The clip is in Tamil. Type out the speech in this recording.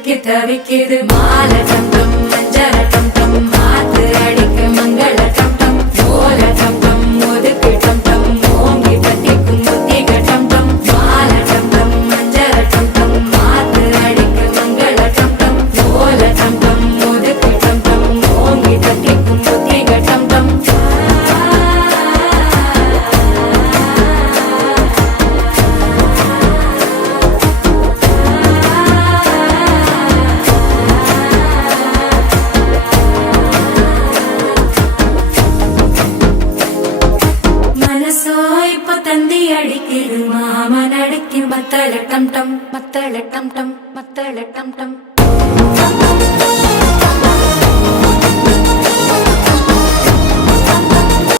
சிக்கி தவிக்குது மால டம் டம் மஞ்சள டம் டம் மாத்து அடிக்க மங்கள டம் டம் ஓல டம் டம் ஒதுக்கு டம் டம் ஓங்கி தட்டிக்கும் புத்திக டம் டம் மால டம் டம் மஞ்சள டம் டம் மாத்து அடிக்க மங்கள டம் டம் ஓல டம் டம் ஒதுக்கு டம் டம் ஓங்கி தட்டிக்கும் புத்திக டம் டம் தந்தி அடிக்குது மாமன் அடிக்கும் மத்தள டம் டம் மத்தள டம் டம் மத்தள டம் டம்